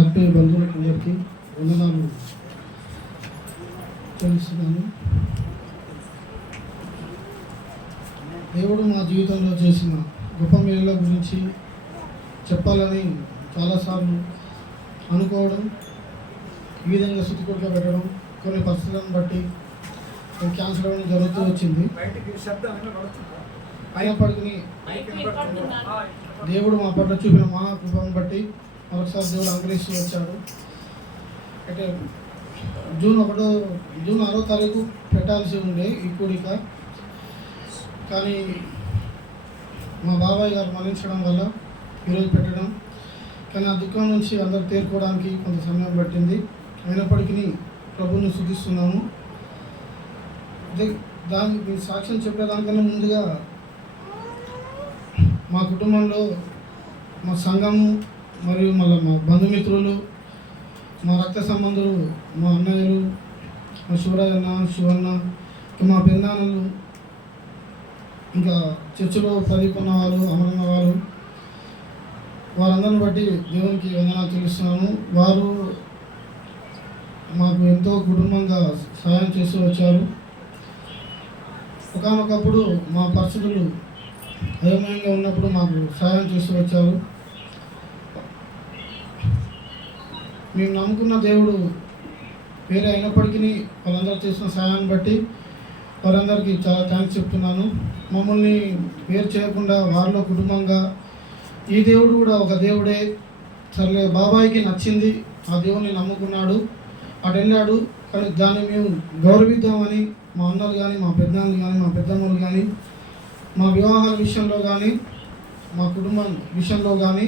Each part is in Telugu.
ఆత్మీయ బంధువులకు అందరికీ వందనాలు తెలుస్తున్నాను. దేవుడు మా జీవితంలో చేసిన గొప్ప మేలుల గురించి చెప్పాలని చాలాసార్లు అనుకోవడం, ఈ విధంగా స్థుతికొడుగా పెట్టడం, కొన్ని పరిస్థితులను బట్టి క్యాన్సర్ అవ్వడం జరుగుతూ వచ్చింది. అయినప్పటికీ దేవుడు మా పట్ల చూపిన మహాకృపను బట్టి మరొకసారి దేవుడు అనుగ్రహిస్తూ వచ్చాడు. అయితే జూన్ 6వ తారీఖు పెట్టాల్సి ఉండే ఈ కూడిక, కానీ మా బాబాయ్ గారు మరణించడం వల్ల ఈరోజు పెట్టడం, కానీ ఆ దుఃఖం నుంచి అందరూ తేరుకోవడానికి కొంత సమయం పట్టింది. అయినప్పటికీ ప్రభువుని స్తుతిస్తున్నాము. దానికి సాక్ష్యం చెప్పేదానికన్నా ముందుగా మా కుటుంబంలో మా సంఘము మరియు మళ్ళీ మా బంధుమిత్రులు, మా రక్త సంబంధులు, మా అన్నయ్యలు, మా శివరాజన్న, శివన్న, మా పెద్దనాన్నలు, ఇంకా చర్చిలో చదువుకున్న వాళ్ళు, అమరున్న వాళ్ళు, వారందరిని బట్టి దేవునికి వందనాలు తెలుస్తున్నాను. వారు మాకు ఎంతో కుటుంబంగా సహాయం చేస్తూ వచ్చారు. ఒకానొకప్పుడు మా పరిస్థితులు అయోమయంగా ఉన్నప్పుడు మాకు సహాయం చేస్తూ వచ్చారు. మేము నమ్ముకున్న దేవుడు వేరే అయినప్పటికీ వాళ్ళందరూ చేసిన సహాయాన్ని బట్టి వారందరికీ చాలా థ్యాంక్స్ చెప్తున్నాను. మమ్మల్ని వేరు చేయకుండా వారిలో కుటుంబంగా, ఈ దేవుడు కూడా ఒక దేవుడే, సర్లే బాబాయికి నచ్చింది, ఆ దేవుడిని నమ్ముకున్నాడు, అటు వెళ్ళాడు, కానీ దాన్ని మేము గౌరవిద్దామని మా అన్నలు కానీ, మా పెద్దనాన్నలు కానీ, మా పెద్దమ్మలు కానీ, మా వివాహాల విషయంలో కానీ, మా కుటుంబం విషయంలో కానీ,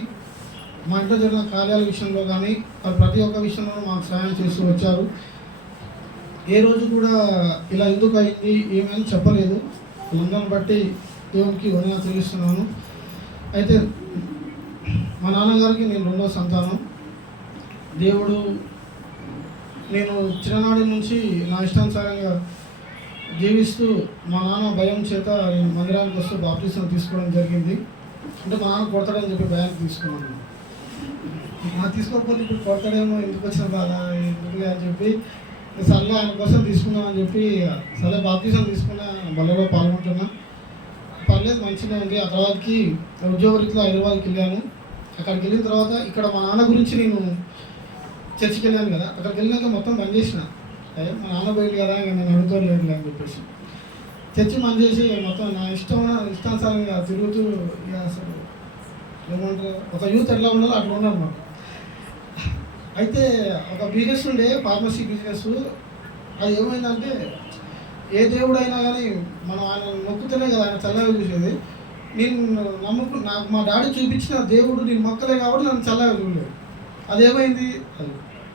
మా ఇంట్లో జరిగిన కార్యాల విషయంలో కానీ, ప్రతి ఒక్క విషయంలో మాకు సహాయం చేస్తూ వచ్చారు. ఏ రోజు కూడా ఇలా ఎందుకు అయింది ఏమని చెప్పలేదు. అందరిని బట్టి దేవునికి వందనాలు తెలుస్తున్నాను. అయితే మా నాన్నగారికి నేను 2వ సంతానం. దేవుడు, నేను చిన్ననాటి నుంచి నా ఇష్టానుసారంగా జీవిస్తూ మా నాన్న భయం చేత నేను మందిరానికి వస్తూ బాప్టిజం తీసుకోవడం జరిగింది. అంటే మా నాన్న కొడతాడని చెప్పి భయానికి తీసుకున్నాను. తీసుకోకపోతే ఇప్పుడు కొడతాడేమో, ఎందుకు వచ్చిన బాధ ఎందుకు అని చెప్పి సర్లే ఆయన కోసం తీసుకున్నామని చెప్పి సరే బాప్టిజం తీసుకున్నా, బలలో పాల్గొంటున్నా. పర్లేదు, మంచిగా ఉంది. ఆ తర్వాతకి ఉద్యోగరీత్యా హైదరాబాద్కి వెళ్ళాను. అక్కడికి వెళ్ళిన తర్వాత ఇక్కడ మా నాన్న గురించి నేను చర్చికి వెళ్ళాను కదా, అక్కడికి వెళ్ళినాక మొత్తం బంద్ చేసిన. మా నాన్న పోయింది కదా, ఇంకా నేను అడుగుతోలేదు అని చెప్పేసి చర్చి బంద్ చేసి మొత్తం నా ఇష్టానుసారంగా తిరుగుతూ, ఇక అసలు ఏమంటారు, ఒక యూత్ ఎట్లా ఉండాలో అట్లా ఉండాలన్నమాట. అయితే ఒక బిజినెస్ ఉండే, ఫార్మసీ బిజినెస్. అది ఏమైందంటే, ఏ దేవుడైనా కానీ మనం ఆయన మొక్కుతూనే కదా ఆయన చల్లగా చూసేది. నేను నాకు మా డాడీ చూపించిన దేవుడు నేను మొక్కలే కాబట్టి నన్ను చల్లగా చూడలేదు. అదేమైంది, అది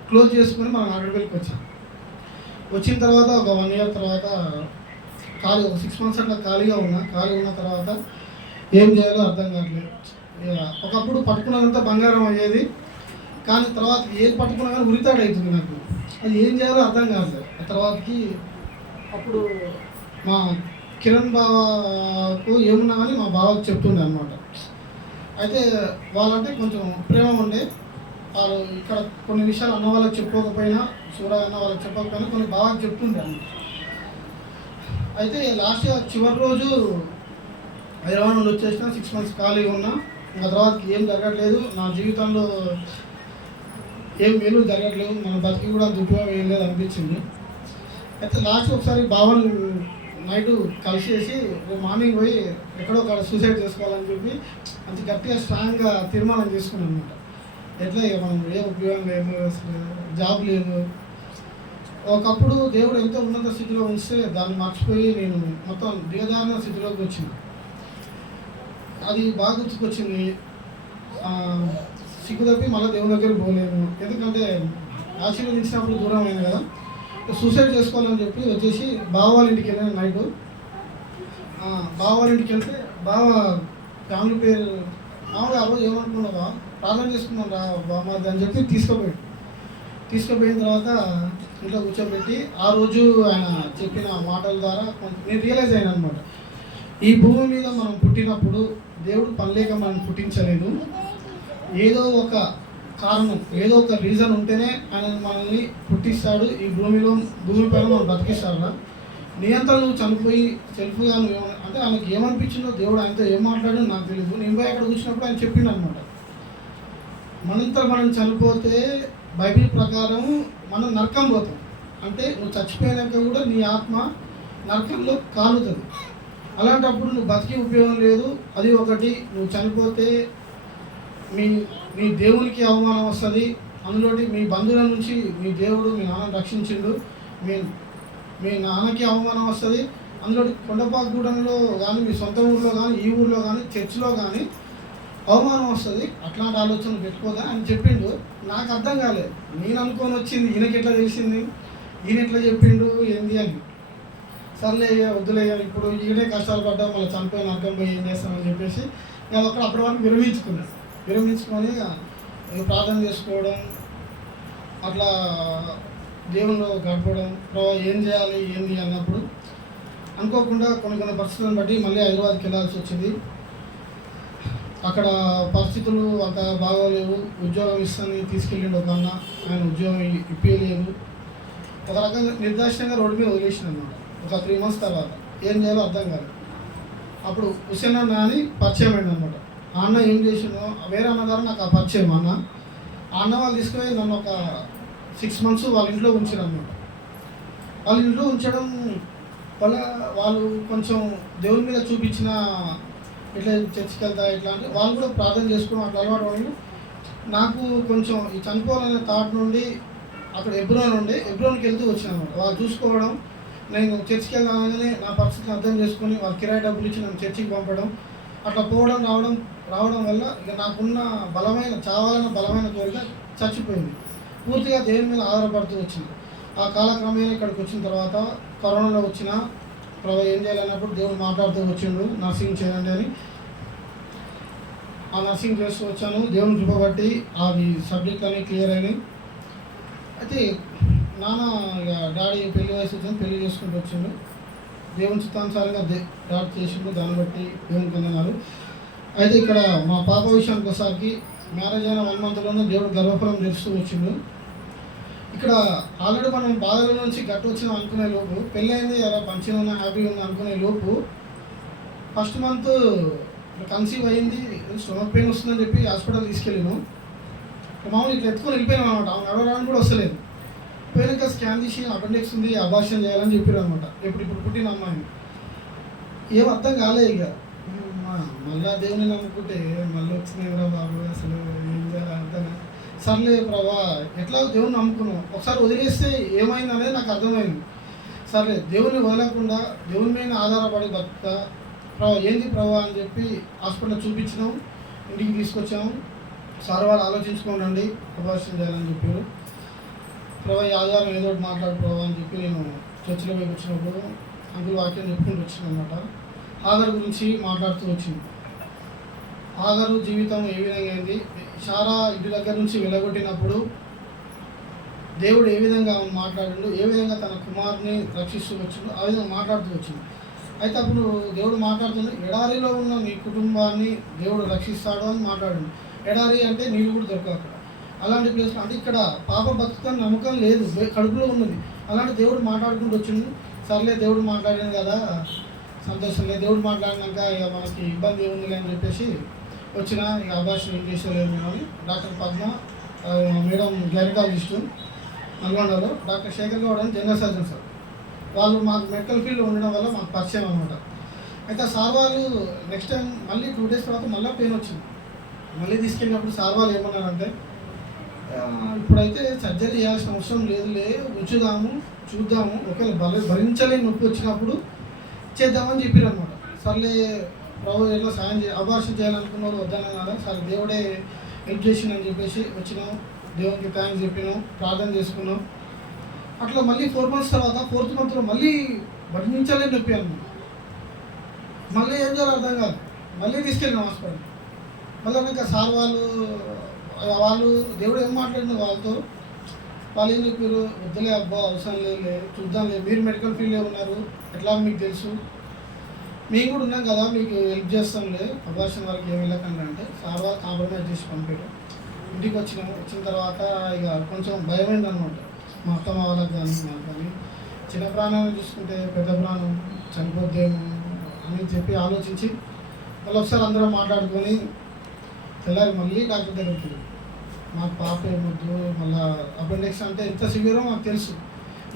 క్లోజ్ చేసుకుని మనం అక్కడికి వచ్చాం. వచ్చిన తర్వాత ఒక 1 year తర్వాత ఖాళీ, ఒక 6 months అట్లా ఖాళీగా ఉన్న తర్వాత ఏం చేయాలో అర్థం కావట్లేదు. ఒకప్పుడు పట్టుకున్నదంతా బంగారం అయ్యేది, కానీ తర్వాత ఏది పట్టుకున్నా కానీ ఉరితాడు అవుతుంది నాకు. అది ఏం చేయాలో అర్థం కావట్లేదు. ఆ తర్వాతకి అప్పుడు మా కిరణ్ బావకు ఏమున్నా కానీ మా బావకు చెప్తుండే అనమాట. అయితే వాళ్ళంటే కొంచెం ప్రేమ ఉండే. వాళ్ళు ఇక్కడ కొన్ని విషయాలు అన్న వాళ్ళకి చెప్పుకోకపోయినా, సూర్య అన్న వాళ్ళకి చెప్పకపోయినా కొన్ని బావకు చెప్తుండే అన్నమాట. అయితే లాస్ట్ చివరి రోజు హైదరాబాద్ నుండి వచ్చేసిన, 6 months ఖాళీగా ఉన్నా. ఇంకా తర్వాతకి ఏం జరగట్లేదు నా జీవితంలో, ఏం మేలు జరగట్లేదు, మన బతికి కూడా దుఃఖం ఏం లేదు అనిపించింది. అయితే లాస్ట్ ఒకసారి బావని నైట్ కలిసేసి మార్నింగ్ పోయి ఎక్కడో అక్కడ సూసైడ్ చేసుకోవాలని చెప్పి అంత గట్టిగా స్ట్రాంగ్గా తీర్మానం చేసుకున్నాను అనమాట. ఎట్లా ఇక మనం ఏ ఉపయోగం లేదు, అసలు జాబ్ లేదు. ఒకప్పుడు దేవుడు ఎంతో ఉన్నత స్థితిలో ఉంచితే దాన్ని మర్చిపోయి నేను మొత్తం దిగజారిన స్థితిలోకి వచ్చిన. అది బాగా గుర్తుకొచ్చింది. సిగ్గు తప్పి మళ్ళీ దేవుని దగ్గరికి పోలేము, ఎందుకంటే ఆశీర్వదించినప్పుడు దూరం అయింది కదా. సూసైడ్ చేసుకోవాలని చెప్పి వచ్చేసి బావ వాళ్ళ ఇంటికి వెళ్ళాను నైట్. బావ వాళ్ళ ఇంటికి వెళ్తే బావ ఫ్యామిలీ పేరు మామూలుగా ఆ రోజు ఏమనుకున్నావా, ప్రార్థన చేసుకున్నాను రా బామ్మది అని చెప్పి తీసుకుపోయిన తర్వాత ఇంట్లో కూర్చోబెట్టి ఆ రోజు ఆయన చెప్పిన మాటల ద్వారా నేను రియలైజ్ అయినా అనమాట. ఈ భూమి మీద మనం పుట్టినప్పుడు దేవుడు పనిలేక మనం పుట్టించలేదు. ఏదో ఒక కారణం, ఏదో ఒక రీజన్ ఉంటేనే ఆయన మనల్ని పుట్టిస్తాడు, ఈ భూమిపైన మనం బతికిస్తాడు. నియంత్రణ నువ్వు చనిపోయి సెల్ఫ్గా నువ్వు అంటే ఆయనకి ఏమనిపించిందో దేవుడు ఆయనతో ఏం మాట్లాడో నాకు తెలియదు. నేను పోయి అక్కడ కూర్చున్నప్పుడు ఆయన చెప్పిండు అనమాట, మనంతా మనం చనిపోతే బైబిల్ ప్రకారం మనం నరకం పోతాం. అంటే నువ్వు చచ్చిపోయినాక కూడా నీ ఆత్మ నరకంలో కాలుతుంది. అలాంటప్పుడు నువ్వు బతికి ఉపయోగం లేదు. అది ఒకటి, నువ్వు చనిపోతే మీ దేవునికి అవమానం వస్తుంది. అందులోటి మీ బంధువుల నుంచి మీ దేవుడు మీ నాన్నని రక్షించిండు, మీ నాన్నకి అవమానం వస్తుంది. అందులో కొండపాకగూడెంలో కానీ మీ సొంత ఊర్లో కానీ ఈ ఊర్లో కానీ చర్చిలో కానీ అవమానం వస్తుంది. అట్లాంటి ఆలోచనలు పెట్టుకోదా అని చెప్పిండు. నాకు అర్థం కాలేదు. నేను అనుకొని వచ్చింది ఈయనకి ఎట్లా తెలిసింది, ఈయన ఎట్లా చెప్పిండు ఏంది అని. సర్లే వద్దులే, ఇప్పుడు ఈయనే కష్టాలు పడ్డా మళ్ళీ చనిపోయి నరకం పోయి ఏం చేస్తామని చెప్పేసి నేను అప్పటి వరకు విరమించుకొని ప్రార్థన చేసుకోవడం, అట్లా దేవుళ్ళు గడపడం, ఏం చేయాలి ఏంది అన్నప్పుడు అనుకోకుండా కొన్ని పరిస్థితులను బట్టి మళ్ళీ హైదరాబాద్కి వెళ్ళాల్సి వచ్చింది. అక్కడ పరిస్థితులు అంత బాగోలేవు. ఉద్యోగం ఇస్తాను తీసుకెళ్ళిండు ఒక అన్న, ఆయన ఉద్యోగం ఇప్పలేదు. ఒక రకంగా నిర్దాక్షిణ్యంగా రోడ్డు మీద వదిలేసిన అనమాట. ఒక 3 months తర్వాత ఏం చేయాలో అర్థం కాదు. అప్పుడు హుసేన్ అన్న అని పరిచయం అయింది అనమాట. ఆ అన్న ఏం చేసిండో వేరే అన్న ద్వారా నాకు ఆ పరిచయం అన్న. ఆ అన్న వాళ్ళు తీసుకుని నన్ను ఒక 6 months వాళ్ళ ఇంట్లో ఉంచారు అనమాట. వాళ్ళ ఇంట్లో ఉంచడం వల్ల వాళ్ళు కొంచెం దేవుని మీద చూపించిన ఇట్లా చర్చికి వెళ్తా ఇట్లా అంటే వాళ్ళు కూడా ప్రార్థన చేసుకోవడం అట్లా అలవాటు వాళ్ళు. నాకు కొంచెం ఈ చనిపోవాలనే థాట్ నుండి అక్కడ ఎబ్రోన్కి వెళ్తూ వచ్చిన అనమాట. వాళ్ళు చూసుకోవడం, నేను చర్చికి వెళ్ళగానే నా పరిస్థితిని అర్థం చేసుకొని వాళ్ళు కిరాయి డబ్బులు ఇచ్చి నన్ను చర్చికి పంపడం, అట్లా పోవడం రావడం వల్ల ఇక నాకున్న చావాలన్న బలమైన కోరిక చచ్చిపోయింది. పూర్తిగా దేవుని మీద ఆధారపడుతూ వచ్చింది. ఆ కాలక్రమేణా ఇక్కడికి వచ్చిన తర్వాత కరోనాలో వచ్చిన ప్రభు ఏం చేయాలన్నప్పుడు దేవుడు మాట్లాడుతూ వచ్చిండు, నర్సింగ్ చేయండి అని. ఆ నర్సింగ్ చేస్తూ వచ్చాను. దేవుని కృపబట్టి అది సబ్జెక్ట్ అన్నీ క్లియర్ అయినాయి. అయితే నాన్న ఇక డాడీ పెళ్లి వయసు వచ్చింది, పెళ్లి చేసుకుంటూ వచ్చిండు. దేవుని చిత్తానుసారంగా డాడీ చేసిండు, దాన్ని బట్టి దేవుని పొందినారు. అయితే ఇక్కడ మా పాప విషయానికి ఒకసారికి మ్యారేజ్ అయిన 1 monthలోనే దేవుడు గర్భఫలం తెరుస్తూ వచ్చిండు. ఇక్కడ ఆల్రెడీ మనం బాధల నుంచి గట్టు వచ్చిన అనుకునే లోపు పెళ్ళి అయింది, ఎలా మంచిగా ఉన్నా హ్యాపీగా ఉంది అనుకునే లోపు ఫస్ట్ మంత్ కన్సీవ్ అయింది. స్టొమక్ పెయిన్ వస్తుందని చెప్పి హాస్పిటల్ తీసుకెళ్ళాను. మామూలు ఇట్లా ఎత్తుకొని వెళ్ళిపోయాను అనమాట. ఆమె నడవడానికి కూడా వస్తలేదు. పోయినాక స్కాన్ తీసి అపెండిక్స్ ఉంది, అబార్షన్ చేయాలని చెప్పారు అనమాట. ఇప్పుడు పుట్టిన అమ్మాయిని ఏం అర్థం కాలే. ఇక మళ్ళా దేవుని నమ్ముకుంటే మళ్ళీ వచ్చినాయి రా బాబు, అసలు ఏం చేయాలి అర్థం. సర్లే ప్రభా, ఎట్లా దేవుని నమ్ముకున్నాం, ఒకసారి వదిలేస్తే ఏమైంది అనేది నాకు అర్థమైంది. సర్లే దేవుని వదలకుండా దేవుని మీద ఆధారపడి బతుకుతా ప్రభా, ఏంది ప్రభా అని చెప్పి హాస్పిటల్ చూపించినాం, ఇంటికి తీసుకొచ్చాము. సార్ వాళ్ళు ఆలోచించుకోనండి, అబార్షన్ చేయాలని చెప్పారు. ప్రభా ఈ ఆధారం ఏదో ఒకటి మాట్లాడు ప్రభా అని చెప్పి నేను చర్చిలో పోయి వచ్చినప్పుడు అంకుల్ వాక్యం చెప్పుకుంటూ వచ్చింది అనమాట. ఆగర్ గురించి మాట్లాడుతూ వచ్చింది. ఆగరు జీవితం ఏ విధంగా అయింది, సారా ఇంటి దగ్గర నుంచి వెళ్ళగొట్టినప్పుడు దేవుడు ఏ విధంగా మాట్లాడిండు, ఏ విధంగా తన కుమారుని రక్షిస్తూ వచ్చిండు, ఆ విధంగా మాట్లాడుతూ వచ్చింది. అయితే అప్పుడు దేవుడు మాట్లాడుతుంది, ఎడారిలో ఉన్న నీ కుటుంబాన్ని దేవుడు రక్షిస్తాడు అని మాట్లాడిండు. ఎడారి అంటే నీళ్ళు కూడా దొరకదు అక్కడ. అలాంటి ప్లేస్లో అంటే ఇక్కడ పాప బతుకుతాన్ని నమ్మకం లేదు, కడుపులో ఉన్నది. అలాంటి దేవుడు మాట్లాడుకుంటూ వచ్చింది. సర్లే దేవుడు మాట్లాడింది కదా, సంతోషం లేదు. దేవుడు మాట్లాడినాక ఇక మనకి ఇబ్బంది ఏముంది అని చెప్పేసి వచ్చిన ఇక అబార్షన్ ఏం చేసేలేదు అని డాక్టర్ పద్మ మేడం గైనకాలజిస్టు నల్గొండలో, డాక్టర్ శేఖర్ గౌడ్ అని జనరల్ సర్జన్ సార్. వాళ్ళు మాకు మెడికల్ ఫీల్డ్లో ఉండడం వల్ల మాకు పరిచయం అనమాట. అయితే సార్ వాళ్ళు నెక్స్ట్ టైం మళ్ళీ 2 days తర్వాత మళ్ళీ పెయిన్ వచ్చింది. మళ్ళీ తీసుకెళ్ళినప్పుడు సార్ వాళ్ళు ఏమన్నారంటే, ఇప్పుడైతే సర్జరీ చేయాల్సిన అవసరం లేదులే, ఉంచుదాము చూద్దాము, ఒకవేళ భరించలేని నొప్పి వచ్చినప్పుడు చేద్దామని చెప్పారు అనమాట. సర్లే ప్రభు ఎట్లా సాయం అబార్షన్ చేయాలనుకున్నారు, వద్దాను కదా, సరే దేవుడే హెల్ప్ చేసిందని చెప్పేసి వచ్చినాం. దేవునికి థ్యాంక్స్ చెప్పినాం, ప్రార్థన చేసుకున్నాం. అట్లా మళ్ళీ 4 months తర్వాత 4th monthలో మళ్ళీ భరించలేని నొప్పి అనమాట. మళ్ళీ ఏం చేయాలో అర్థం కాదు. మళ్ళీ తీసుకెళ్ళినాం హాస్పిటల్. మళ్ళీ ఇంకా సార్ వాళ్ళు దేవుడు ఏం మాట్లాడిన వాళ్ళతో, వాళ్ళు ఏం చెప్పారు, వద్దులే అబ్బా అవసరం లేదు, చూద్దాంలే, మీరు మెడికల్ ఫీల్డ్లో ఉన్నారు, ఎట్లా మీకు తెలుసు, మేము కూడా ఉన్నాం కదా, మీకు హెల్ప్ చేస్తాంలే, అబార్షన్ వాళ్ళకి ఏమి వెళ్ళకండి అంటే సార్ వాళ్ళు కాంప్రమైజ్ చేసి పంపారు. ఇంటికి వచ్చిన తర్వాత ఇక కొంచెం భయమైంది అనమాట. మా అత్తమ్మ వాళ్ళకి కానీ నాకు కానీ చిన్న ప్రాణాన్ని చూసుకుంటే పెద్ద ప్రాణం చనిపోద్దేమో అని చెప్పి ఆలోచించి మళ్ళీ ఒకసారి అందరం మాట్లాడుకొని తెల్లారి మళ్ళీ డాక్టర్ దగ్గరికి వెళ్ళి మాకు పాప ఏమొద్దు, మళ్ళీ అపెండిక్స్ అంటే ఎంత సివియరో మాకు తెలుసు.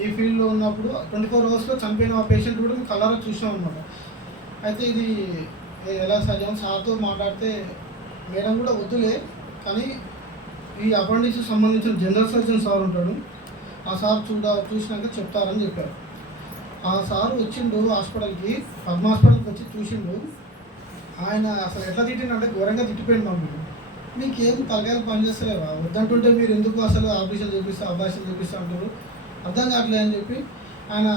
ఈ ఫీల్డ్లో ఉన్నప్పుడు 24 అవర్స్లో చనిపోయిన ఆ పేషెంట్ కూడా మేము కలరా చూసాం అనమాట. అయితే ఇది ఎలా సజం సార్తో మాట్లాడితే మేడం కూడా వద్దులే, కానీ ఈ అపెండిక్స్ సంబంధించిన జనరల్ సర్జన్ సార్ ఉంటాడు, ఆ సార్ చూసినాక చెప్తారని చెప్పారు. ఆ సార్ వచ్చిండు హాస్పిటల్కి, పద్మ హాస్పిటల్కి వచ్చి చూసిండు. ఆయన అసలు ఎట్లా తిట్టిండంటే ఘోరంగా తిట్టిపోయింది మమ్మల్ని. మీకేం తలకాయలు పనిచేస్తలేవా, వద్దంటుంటే మీరు ఎందుకు అసలు అబార్షన్ చూపిస్తా అంటారు, అర్థం కావట్లేదు అని చెప్పి ఆయన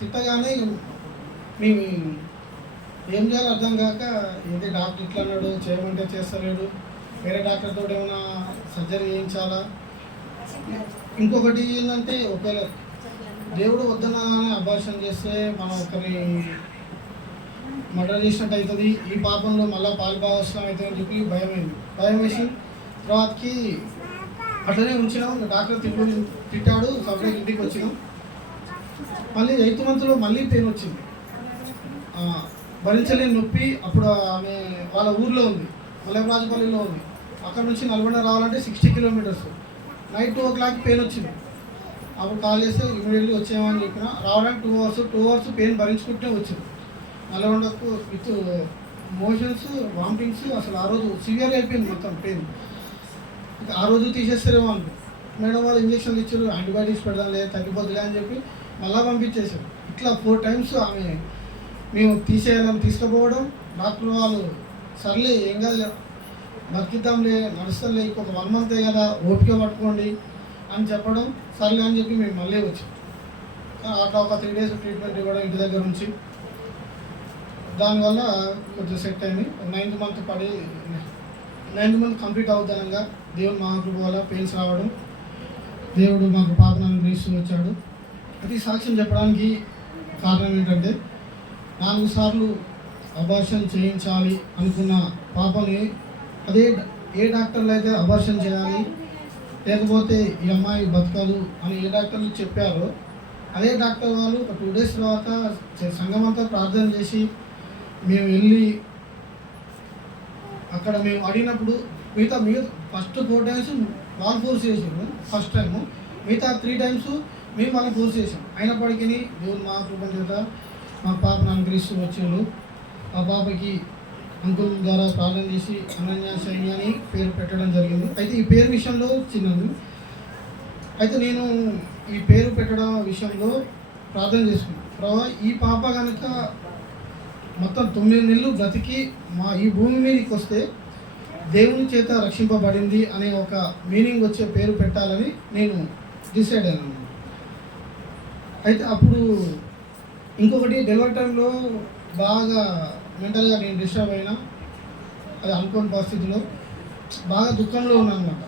తిట్టగానే మేము ఏం చేయాలో అర్థం కాక ఏంటి డాక్టర్ ఇట్లా అన్నాడు, చేయమంటే చేస్తలేడు, వేరే డాక్టర్తో ఏమైనా సర్జరీ చేయించాలా. ఇంకొకటి ఏంటంటే ఒకవేళ దేవుడు వద్దనగానే అబార్షన్ చేస్తే మనం ఒకరి మర్డర్ చేసినట్టు అవుతుంది, ఈ పాపంలో మళ్ళీ పాల్పవసరం అవుతుంది అని చెప్పి భయం వేసి తర్వాతకి అట్లనే ఉంచినాం. డాక్టర్ తిట్టాడు, సపరేట్ ఇంటికి వచ్చినాం. మళ్ళీ 8th మంత్లో మళ్ళీ పెయిన్ వచ్చింది, భరించలేని నొప్పి. అప్పుడు ఆమె వాళ్ళ ఊర్లో ఉంది, మల్లెరాజపల్లిలో ఉంది. అక్కడ నుంచి నల్గొండ రావాలంటే 60 కిలోమీటర్స్. నైట్ 2 o'clock పెయిన్ వచ్చింది. అప్పుడు కాల్ చేస్తే ఇమీడియట్లీ వచ్చేయమని చెప్పిన. రావడానికి 2 hours పెయిన్ భరించుకుంటే వచ్చింది. నల్గొండకు విత్ మోషన్స్, వామిటింగ్స్, అసలు ఆ రోజు సివియర్ అయిపోయింది మొత్తం పెయిన్. ఆ రోజు తీసేస్తారేమో అనుకో. మేడం వాళ్ళు ఇంజక్షన్లు ఇచ్చారు, యాంటీబయాటిక్స్ పెడదాంలే తగ్గిపోతులే అని చెప్పి మళ్ళీ పంపించేశారు. ఇట్లా 4 times ఆమె మేము తీసేయాలని తీసుకుపోవడం, డాక్టర్ వాళ్ళు సర్లే ఏం కాదు బతికిద్దాంలే నడుస్తాంలే ఇంకొక 1 month కదా ఓపిక పట్టుకోండి అని చెప్పడం, సర్లే అని చెప్పి మేము మళ్ళీ వచ్చాం. అట్లా ఒక 3 days ట్రీట్మెంట్ ఇవ్వడం ఇంటి దగ్గర నుంచి. దానివల్ల కొంచెం సెట్ అయింది. 9th month పడి 9th month కంప్లీట్ అవుతానంగా దేవుడు మహాకృప వల్ల పెయిన్స్ రావడం, దేవుడు మాకు పాపను అనుగ్రహిస్తూ వచ్చాడు. అది సాక్ష్యం చెప్పడానికి కారణం ఏంటంటే 4 సార్లు అబార్షన్ చేయించాలి అనుకున్న పాపని ఏ డాక్టర్లు అయితే అబార్షన్ చేయాలి లేకపోతే ఈ అమ్మాయి బతకదు అని ఏ డాక్టర్లు చెప్పారో అదే డాక్టర్ వాళ్ళు ఒక 2 days తర్వాత సంఘం అంతా ప్రార్థన చేసి మేము వెళ్ళి అక్కడ మేము అడిగినప్పుడు మిగతా ఫస్ట్ 4 times వాళ్ళు ఫోర్స్ చేసాము. ఫస్ట్ టైము మిగతా 3 times మేము వాళ్ళని ఫోర్స్ చేసాం. అయినప్పటికీ దేవుడు మా కృప చేత మా పాపను అనుగ్రహిస్తూ వచ్చాడు. ఆ పాపకి అంకుల్ ద్వారా ప్రార్థన చేసి అనన్య శైని అని పేరు పెట్టడం జరిగింది. అయితే ఈ పేరు విషయంలో చిన్నది. అయితే నేను ఈ పేరు పెట్టడం విషయంలో ప్రార్థన చేసుకున్నాను. ప్రభావ ఈ పాప కనుక మొత్తం 9 నెలలు బ్రతికి ఈ భూమి మీదకి వస్తే దేవుని చేత రక్షింపబడింది అనే ఒక మీనింగ్ వచ్చే పేరు పెట్టాలని నేను డిసైడ్ అయ్యాను. అయితే అప్పుడు ఇంకొకటి డెలివరీ టైంలో బాగా మెంటల్గా నేను డిస్టర్బ్ అయినా, అది అనుకోని పరిస్థితిలో బాగా దుఃఖంలో ఉన్నాను అనమాట.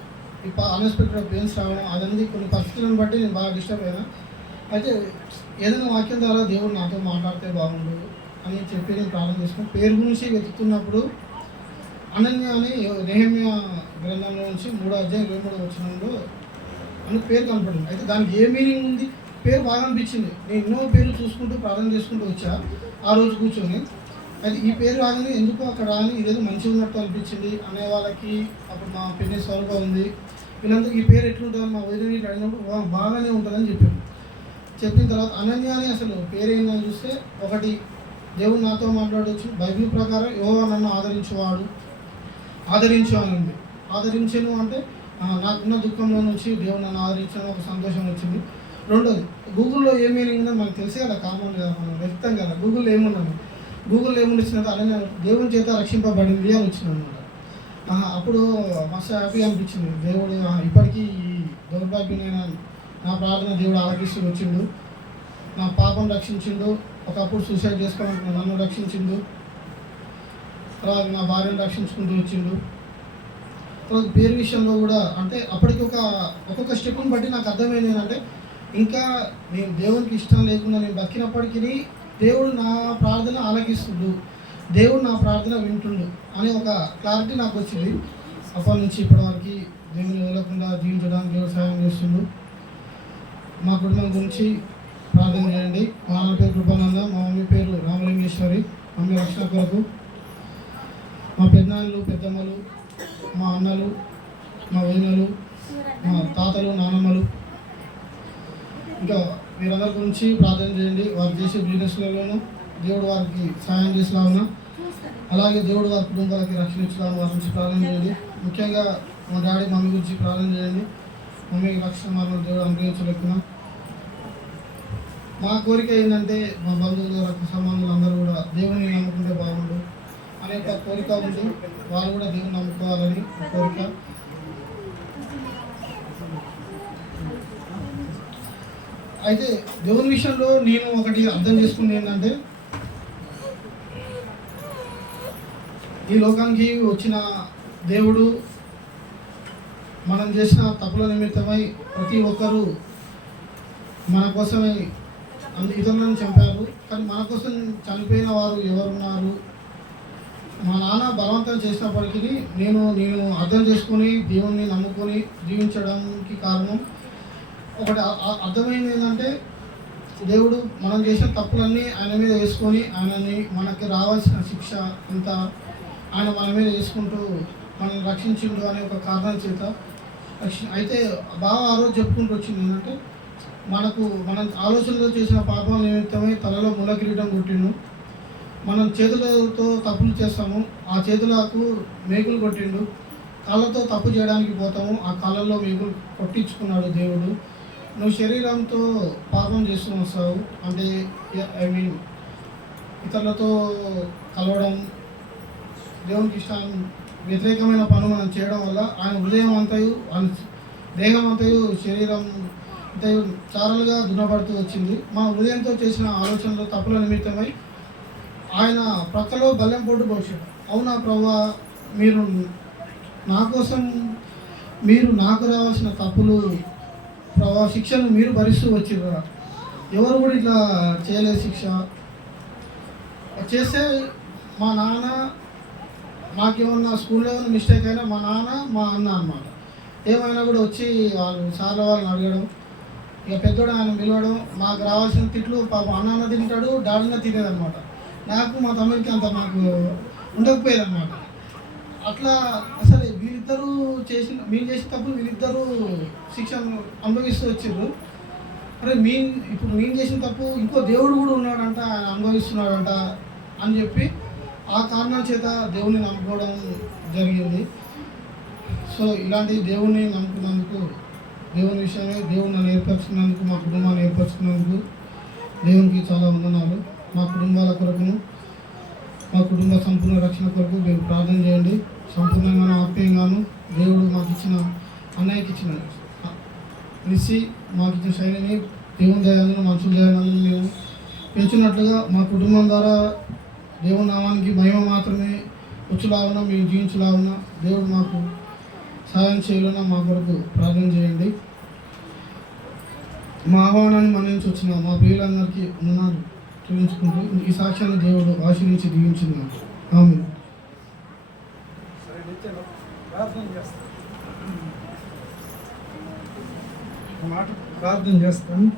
ఇప్పుడు అన్ఎక్స్పెక్టెడ్ పెయిన్స్ రావడం అదన్నీ కొన్ని పరిస్థితులను బట్టి నేను బాగా డిస్టర్బ్ అయినా. అయితే ఏదైనా వాక్యం ద్వారా దేవుడు నాతో మాట్లాడితే బాగుండు అని చెప్పి నేను ప్రార్థన చేసుకుని పేరు గురించి వెతుకుతున్నప్పుడు అనన్య అని నెహెమ్యా గ్రంథంలో నుంచి 3:23 అని పేరు కనపడింది. అయితే దానికి ఏ మీనింగ్ ఉంది, పేరు బాగా అనిపించింది. నేను ఎన్నో పేర్లు చూసుకుంటూ ప్రార్థన చేసుకుంటూ వచ్చా ఆ రోజు కూర్చొని. అయితే ఈ పేరు రాగానే ఎందుకు అక్కడ రాని ఇదేదో మంచిగా ఉన్నట్టు అనిపించింది అనే వాళ్ళకి అప్పుడు మా పెళ్లి స్వరూప ఉంది, వీళ్ళందరూ ఈ పేరు ఎట్లుంటుందని మా వదిలి అడిగినప్పుడు బాగానే ఉంటుందని చెప్పాను. చెప్పిన తర్వాత అనన్య అని అసలు పేరు ఏందని చూస్తే ఒకటి దేవుడు నాతో మాట్లాడవచ్చు. బైబిల్ ప్రకారం యెహోవా నన్ను ఆదరించు అని ఉంది. ఆదరించాను అంటే నాకున్న దుఃఖంలో నుంచి దేవుడు నన్ను ఆదరించాను, ఒక సంతోషం వచ్చింది. రెండోది గూగుల్లో ఏ మీనింగ్ ఉందో మనకు తెలిసి కదా, కామన్గా మనం వ్యక్తం కదా. గూగుల్లో ఏముండిచ్చినట్టు అనన్య దేవుని చేత రక్షింపబడింది అని వచ్చింది అనమాట. అప్పుడు మస్తు హ్యాపీ అనిపించింది. దేవుడు ఇప్పటికీ ఈ దౌర్భాగ్యమైన నా ప్రార్థన దేవుడు ఆలకిస్తూ వచ్చిండు, నా పాపం రక్షించిండు. ఒకప్పుడు సూసైడ్ చేసుకోవాలనుకున్న నన్ను రక్షించిండు, తర్వాత నా భార్యను రక్షించుకుంటూ వచ్చిండు. తర్వాత పేరు విషయంలో కూడా అంటే అప్పటికి ఒక్కొక్క స్టెప్ని బట్టి నాకు అర్థమైంది ఏంటంటే ఇంకా నేను దేవునికి ఇష్టం లేకుండా నేను బతికినప్పటికీ దేవుడు నా ప్రార్థన ఆలకిస్తుండు, దేవుడు నా ప్రార్థన వింటుండు అనే ఒక క్లారిటీ నాకు వచ్చింది. అప్పటి నుంచి ఇప్పటివరకు దేవుని వదలకుండా జీవించడానికి దేవుడు సహాయం చేస్తుండు. మా కుటుంబం గురించి ప్రార్థన చేయండి. మా నాన్న పేరు కృపానంద, మా మమ్మీ పేరు రామలింగేశ్వరి. మమ్మీ రక్షణ కొరకు మా పెద్దనాన్నలు పెద్దమ్మలు, మా అన్నలు, మా వదినలు, మా తాతలు నానమ్మలు, ఇంకా వీరందరి గురించి ప్రార్థన చేయండి. వారు చేసే బిజినెస్లలోనూ దేవుడు వారికి సహాయం చేసేలాగా, అలాగే దేవుడు వారి కుటుంబాలకి రక్షణ ఇచ్చేలాగా వారి నుంచి ప్రార్థన చేయండి. ముఖ్యంగా మా డాడీ మమ్మీ గురించి ప్రార్థన చేయండి. మమ్మీకి రక్షణ మార్గం దేవుడు అనుగ్రహించలేకున్నా. మా కోరిక ఏంటంటే మా బంధువులు రక్త సంబంధులు అందరూ కూడా దేవుని నమ్ముకుంటే బాగుండు అనే ఒక కోరిక ఉంది. వాళ్ళు కూడా దేవుని నమ్ముకోవాలని కోరిక. అయితే దేవుని విషయంలో నేను ఒకటి అర్థం చేసుకుంది ఏంటంటే, ఈ లోకానికి వచ్చిన దేవుడు మనం చేసిన తప్పుల నిమిత్తమై ప్రతి ఒక్కరూ మన కోసమై ఇతరులను చంపారు. కానీ మన కోసం చనిపోయిన వారు ఎవరున్నారు? మా నాన్న బలవంతం చేసినప్పటికీ నేను అర్థం చేసుకొని దేవుణ్ణి నమ్ముకొని జీవించడానికి కారణం ఒకటి అర్థమైంది ఏంటంటే, దేవుడు మనం చేసిన తప్పులన్నీ ఆయన మీద వేసుకొని ఆయనని మనకి రావాల్సిన శిక్ష అంతా ఆయన మన మీద వేసుకుంటూ మనల్ని రక్షించిండు అనే ఒక కారణం చేత అయితే బాగా ఆ రోజు చెప్పుకుంటూ వచ్చింది ఏంటంటే, మనం ఆలోచనలో చేసిన పాపం నిమిత్తమై తలలో ముల కిరీటం కొట్టిండు. మనం చేతులతో తప్పులు చేస్తాము, ఆ చేతులకు మేకులు కొట్టిండు. కాళ్ళతో తప్పు చేయడానికి పోతాము, ఆ కాళ్ళల్లో మేకులు కొట్టించుకున్నాడు దేవుడు. నువ్వు శరీరంతో పాపం చేస్తూ వస్తావు అంటే ఇతరులతో కలవడం, దేవునికి ఇష్టాన్ని వ్యతిరేకమైన పనులు మనం చేయడం వల్ల ఆయన హృదయం అంతయు దేహం అంతయు శరీరం అంతయు చారలుగా దున్నపడుతూ వచ్చింది. మా హృదయంతో చేసిన ఆలోచనలు తప్పుల నిమిత్తమై ఆయన ప్రక్కలో బల్లెం పోటు పోసాడు. అవునా ప్రభువా, మీరు నా కోసం నాకు రావాల్సిన తప్పులు ప్రభావ శిక్షను మీరు భరిస్తూ వచ్చిర్రు. ఎవరు కూడా ఇట్లా చేయలేదు. శిక్ష చేస్తే మా నాన్న మాకేమన్నా స్కూల్లో ఏమైనా మిస్టేక్ అయినా మా నాన్న మా అన్న అన్నమాట ఏమైనా కూడా వచ్చి సార్ల వాళ్ళని అడగడం, ఇక పెద్దోడు ఆయన పిలవడం, మాకు రావాల్సిన తిట్లు పాప అన్న తింటాడు, డాడీన తినేదన్నమాట. నాకు మా తమ్ముడికి అంత నాకు ఉండకపోయేది అనమాట. అట్లా అసలు వీళ్ళిద్దరూ మీరు చేసిన తప్పు వీళ్ళిద్దరూ శిక్షను అనుభవిస్తూ వచ్చారు. అరే ఇప్పుడు నేను చేసిన తప్పు ఇంకో దేవుడు కూడా ఉన్నాడంట, ఆయన అనుభవిస్తున్నాడంట అని చెప్పి ఆ కారణం చేత దేవుణ్ణి నమ్ముకోవడం జరిగింది. సో ఇలాంటి దేవుణ్ణి నమ్ముకున్నందుకు, దేవుని విషయమే దేవుడు నన్ను ఏర్పరచుకున్నందుకు, మా కుటుంబాన్ని ఏర్పరచుకున్నందుకు దేవునికి చాలా వందనాలు. మా కుటుంబాల కొరకును, మా కుటుంబ సంపూర్ణ రక్షణ కొరకు మీరు ప్రార్థన చేయండి. సంపూర్ణంగాను ఆప్యాయంగాను దేవుడు మాకు ఇచ్చిన అన్నయ్యకి ఇచ్చిన నిస్సి మాకు ఇచ్చిన శైలిని దేవుని దయాలను మనుషుల దయాలను మేము పెంచినట్లుగా మా కుటుంబం ద్వారా దేవుని నామానికి మహిమ మాత్రమే వచ్చులాగున మేము జీవించలాగున దేవుడు మాకు సహాయం చేయాలన్నా మా కొరకు ప్రార్థన చేయండి. మా ఆహ్వానాన్ని మన్నించి వచ్చిన మా ప్రియులందరికీ వందనాలు చూపించుకుంటూ ఈ సాక్ష్యాన్ని దేవుడు ఆశీర్వించి దీవించున్నాడు. ఆమేన్. ప్రార్థన చేస్తాను.